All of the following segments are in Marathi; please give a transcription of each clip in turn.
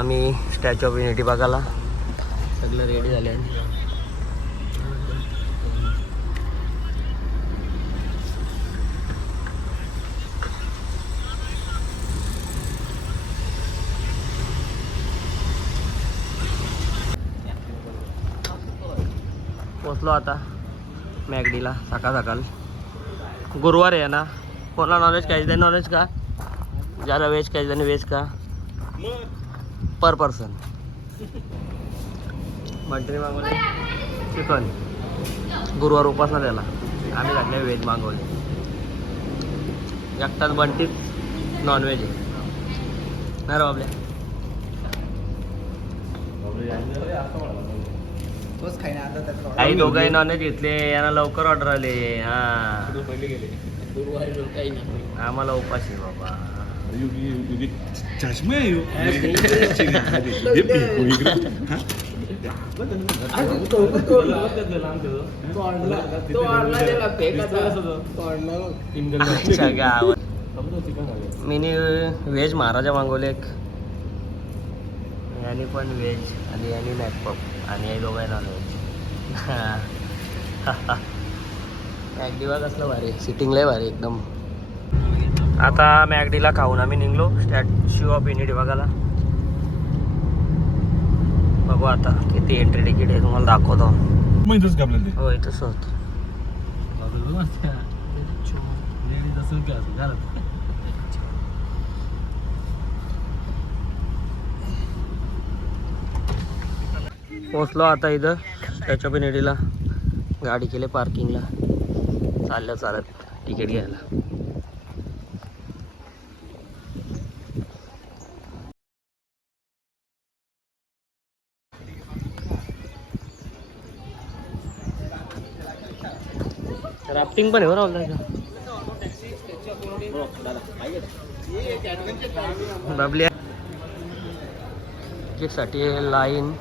आम्ही स्टॅच्यू ऑफ युनिटी बघायला सगळं रेडी झाले. पोचलो आता मॅगडीला सकाळ सकाळ. गुरुवार आहे ना, कोणाला नॉनव्हेज खायचं आहे नॉनव्हेज का, ज्याला व्हेज खायचं आहे व्हेज का, पर पर्सन. मटणी मागवले, चिकन. गुरुवार उपासना त्याला आम्ही घातले व्हेज मागवले. एकटाच बंटीत नॉनव्हेज आहे ना रे बाबल्या. काही दोघंही नॉनव्हेज घेतले, यांना लवकर ऑर्डर आले. हा आम्हाला उपाशी बाबा. मिनी व्हेज महाराजा मागवले एक, यानी पण व्हेज आणि यानी मॅकपप आणि हे दोघं नॉनव्हेज. मॅगडीवा कसलं भारी, सिटिंगला भारी एकदम. आता मॅगडीला खाऊन आम्ही निघलो स्टॅच्यू ऑफ युनिटी बघायला. बघू आता किती एंट्री तिकीट आहे, तुम्हाला दाखवतो. हो इथंच होत. पोचलो आता इथं स्टॅच्यू ऑफ युनिटीला. गाडी केली पार्किंगला, चाललं चालत तिकीट घ्यायला. राफ्टिंग पण आहे बरं. बाबली तिकीटसाठी लाईन.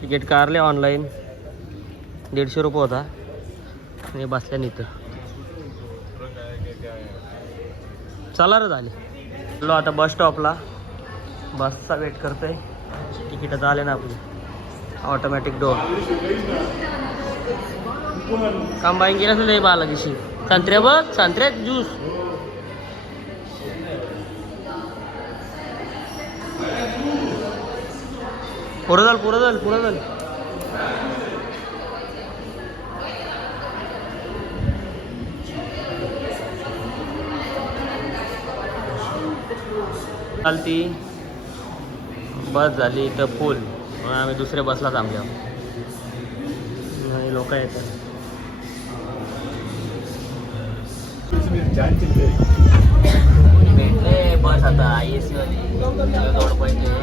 तिकीट काढले ऑनलाईन, 150 रुपये होता आणि बसल्या इथं. चला रे झाले. चलो आता बस स्टॉपला, बसचा वेट करतोय. तिकीट झाले ना आपली, ऑटोमॅटिक डोर. कंबाईन केलं असेल बाला दिशी. संत्र्या बघ, संत्र्या ज्यूस. पुढं झाल पुढं झाल पुढं झाल. चालती बस झाली तर फुल. आम्ही दुसऱ्या बसला थांबलो आणि लोक येतात. भेटले बस आता ISC वाली जवळ पाहिजे.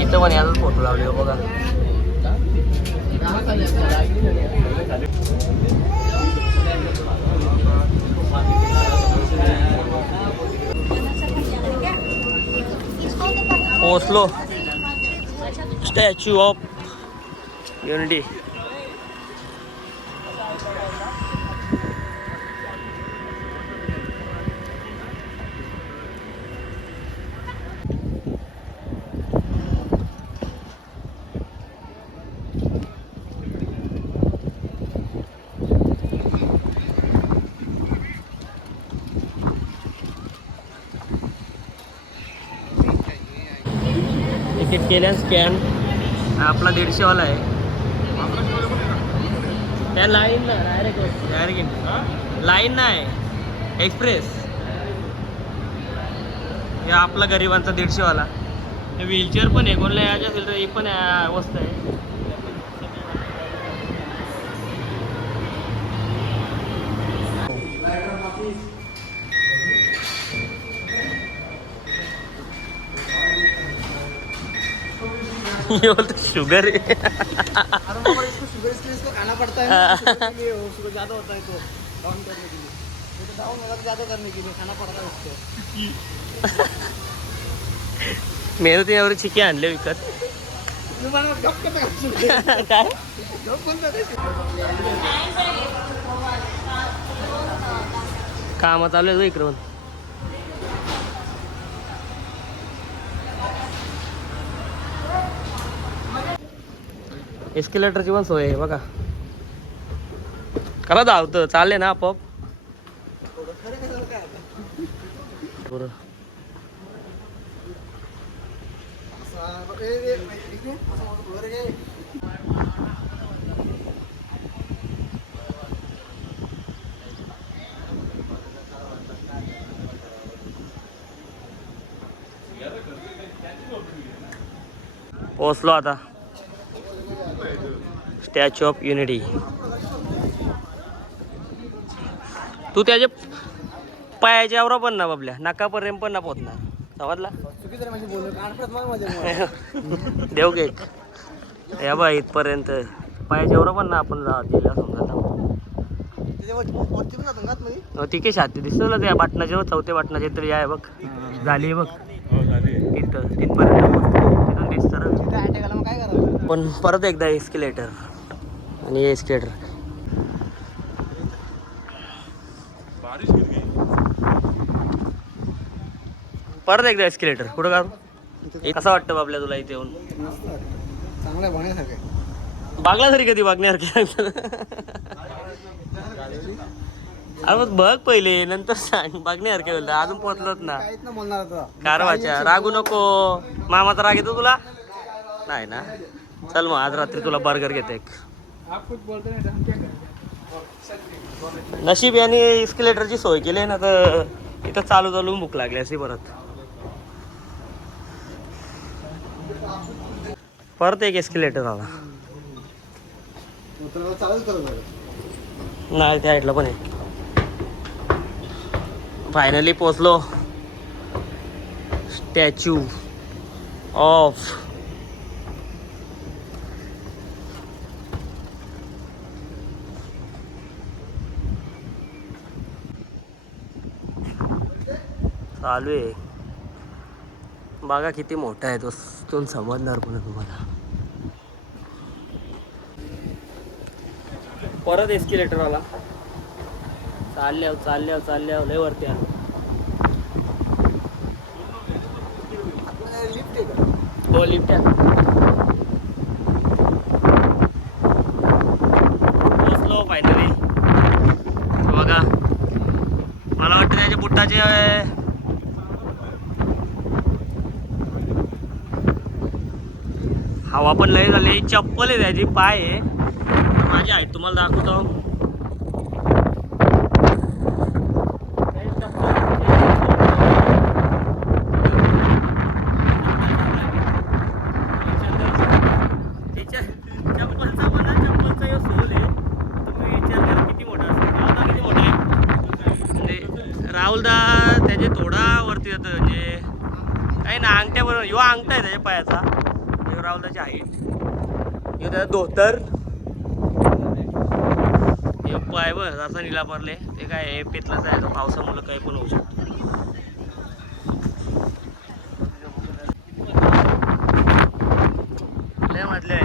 इथं पण याचाच फोटो लावले हो बघा. पोचलो स्टॅच्यू ऑफ युनिटी. तिकीट केल्या स्कॅन. आपला 150 वाला आहे. त्या लाईन ना डायरेक्ट लाईन नाही, एक्सप्रेस. हे आपला गरिबांचा 150 वाला. व्हीलचेअर पण आहे, कोणला यायचं असेल तर एक पण अवस्था आहे. ये बोलते शुगर है। अरे बाबा इसको शुगर इसलिए इसको खाना पड़ता है ना, शुगर ज़्यादा होता है तो डाउन करने के लिए, तो डाउन मतलब ज़्यादा करने के लिए खाना पड़ता है उसको। मेरे तो यावर चिके आणले विकत तुम्ही मला गप्प करता का सुगेस? काय गप्प बोलता का? काम चालू आहे इकडून. एस्केलेटरची पण सोय आहे बघा. करा धावतं चालले ना आपोआप. थोडं खरं कसं काय आता? बरं असा इकडे असं वर घे. पोहोचलो आता स्टॅच्यू ऑफ युनिटी. तू त्याच्या पायाच्यावर पण ना बाबल्या नाकापर्यंत पण ना पोहोचणार समजला. चुकीचं आहे माझी बोलणं काढतात मग माझ्या देव घे या बा इथपर्यंत पायाच्यावर पण ना आपण गेला समजा. त्याच्यावरती पण जातो ना आतमध्ये? तिके शाती दिसतो ना त्या बाटणाच्या चौथ्या बाटणाच्या तरी आहे बघ. झाली बघ तिथं तिथपर्यंत पोहोचतो. तिथून दिसतं ना. तिथे अटॅक आला मग काय करावं? पण परत एकदा एस्केलेटर आणि हे एस्केलेटर. परत एकदा एस्केलेटर कुठं का कसं वाटतं बाबल्या तुला इथे येऊन? मस्त वाटतं. चांगलं आहे बघण्यासारखं आहे. बागला तरी कधी बघणार की अरे मग बघ पहिले नंतर सांग बघण्यासारखे बोलतं. अजून पोहोचलोच ना. काहीच ना बोलणार आता. कारवाच्या रागू नको. मामाचा राग येतो तुला नाही ना. चल मग आज रात्री तुला बर्गर घेते एक. नशीब याने एस्केलेटरची सोय केली ना तर इथं चालू चालू भूक लागली अशी परत एक एस्केलेटर आला. उतरायला चालूच करत होतं. नाही त्या साईडला पण आहे. फायनली पोचलो स्टॅच्यू ऑफ चालू आहे. बघा किती मोठा आहे तो. तो समजणार पण तुम्हाला. परत एस्केलेटर आला. चालल्यावर लय वरती आलो. लिफ्ट आहे का? हो लिफ्ट आहे. पोचलो फायनली. बघा मला वाटतं त्याच्या बुटाचे हवा पण लय झाली. चप्पल आहे त्याची पाय आहे माझी आहे तुम्हाला दाखवतो. राहुलदा त्याचे थोडा वरती येतं म्हणजे काही ना अंगठ्याबरोबर ह्यो अंगठा आहे त्याच्या पायाचा. ह्यो राहुलदाची आहे. ह्यो त्याचा धोतर. ह्यो पाय बघ असा निला पडले. ते काय पेतलाच आहे. तो पावसामुळे काही पण होऊ शकतो. लय म्हटले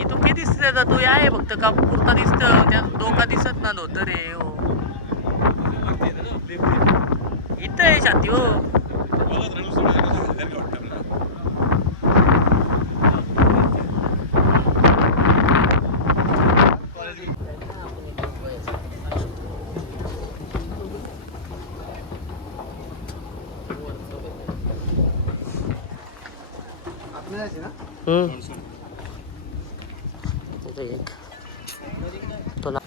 इथून किती दिसत तू आहे फक्त का पुरता दिसत त्यात डोका दिसत ना धोतर आहे. हो इथं आहे छाती हो. एक तो ना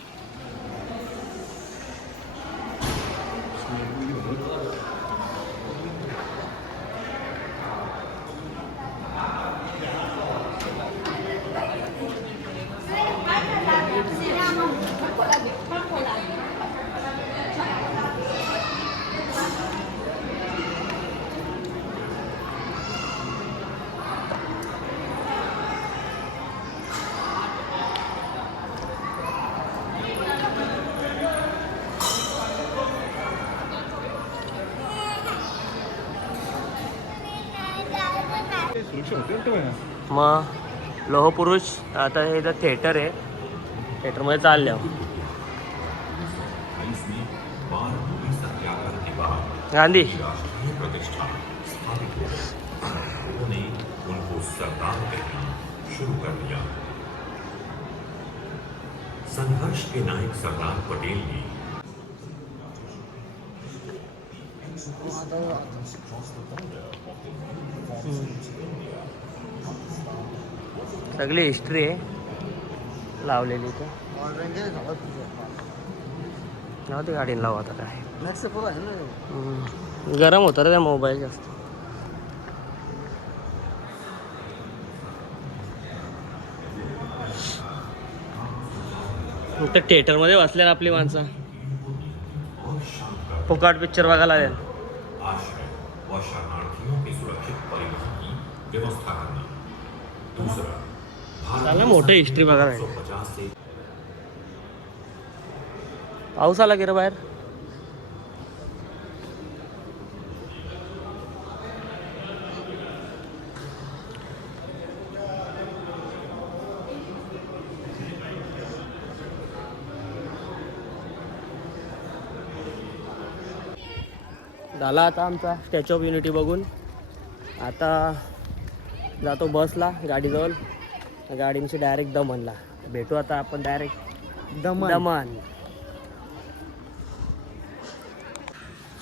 मग लोहपुरुष आता हे इथं थिएटर आहे, थिएटरमध्ये चालले गांधी. संघर्ष के नायक सरदार पटेल ने सगळी हिस्ट्री आहे लावलेली तर नव्हती गाडीने लावा आता काय. गरम होतं रे त्या मोबाईल जास्त. तर थिएटरमध्ये बसल्या आपली माणसं फुकाट पिक्चर बघायला आले. आश्रय व शरणार्थियों के सुरक्षित परिवहन की व्यवस्था करना. दूसरा, चांगलं मोठं हिस्ट्री बघायला आहे. 1950 से पाऊस आला की रे बाहेर. झाला आता आमचा स्टॅच्यू ऑफ युनिटी बघून. आता जातो बसला गाडीजवळ, गाडींशी डायरेक्ट दमनला भेटू. आता आपण डायरेक्ट दमन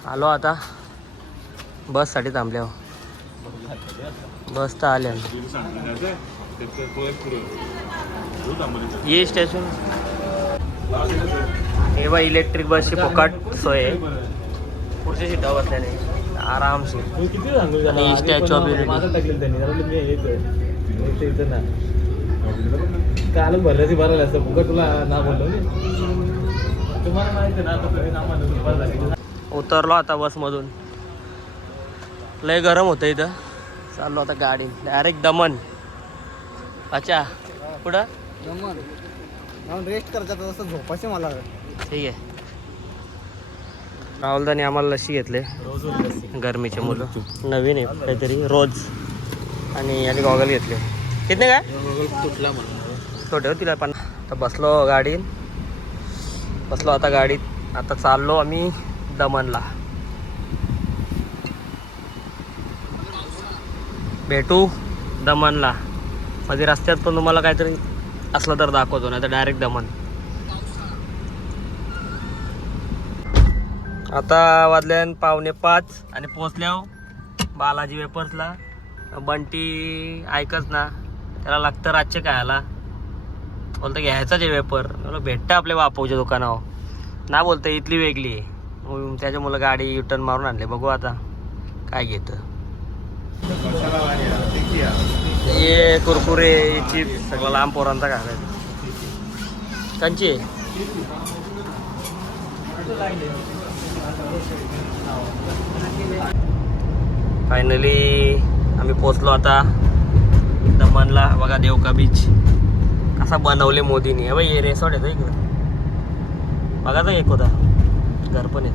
आलो. आता बससाठी थांबल्या. बस तर आल्या. ये स्टेशन हे बा इलेक्ट्रिक बसची फुकाट सोय आहे. पुढच्या सीटावर बसल्याने आरामशीर. आणि स्टॅच्यू ऑफ युनिटी काल भरलं ती भरायला असतं फुकट तुला ना बोललो तुम्हाला माहिती ना. उतरलो आता बसमधून. लय गरम होतं इथं. चाललो आता गाडी डायरेक्ट दमन. अच्छा पुढं रेस्ट करतात तसं झोपायचं मला. ठीक आहे. राहुलदाने आम्हाला लस्सी घेतले गरमीचे मुलं. नवीन आहे काहीतरी रोज. आणि गॉगल घेतले. कितने काय कुठला म्हणून छोटे हो तिला पण. आता बसलो गाडीत. बसलो आता गाडीत. आता चाललो आम्ही दमनला. भेटू दमनला. मध्ये रस्त्यात पण तुम्हाला काहीतरी असलं तर दाखवतो, नाही तर डायरेक्ट दमन. आता वाजल्यान 4:45 आणि पोचल्यावर बालाजी वेपर्सला. बंटी ऐकच ना, त्याला लागतं रातचे खायला. बोलतं घ्यायचाच आहे वेपर. भेटतं आपल्या बापूच्या दुकानावर ना. बोलतं इथली वेगळी आहे. त्याच्या मुलं गाडी युटर्न मारून आणले. बघू आता काय घेतं. ये कुरकुरे चिप्स सगळं लांब पोरांचा घालायचं. कंची आहे. फायनली आम्ही पोचलो आता दमनला. बघा देवका बीच कसा बनवले मोदीने. हे हे रेसॉर्ट येतो इकडं. बघा तर एक होता घर पण येत.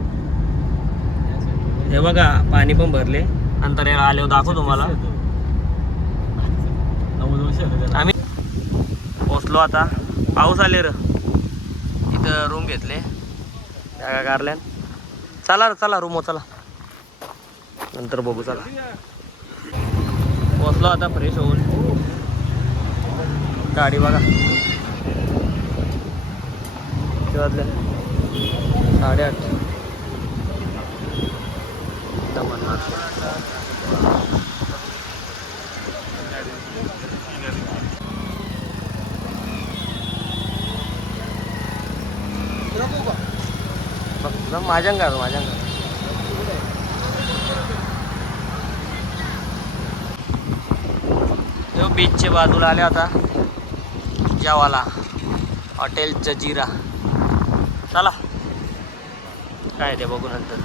हे बघा पाणी पण भरले. नंतर आल्यावर दाखव तुम्हाला. आम्ही पोचलो आता. पाऊस आले र. इथं रूम घेतले त्या कारल्यान. चला चला रूम चला, नंतर बघू. चला पोचलो आता फ्रेश होऊन. गाडी बघा 8:30 दमन. माझ्या बीचच्या बाजूला आले आता जेवाला. हॉटेल जजीरा. चला काय ते बघू नंतर.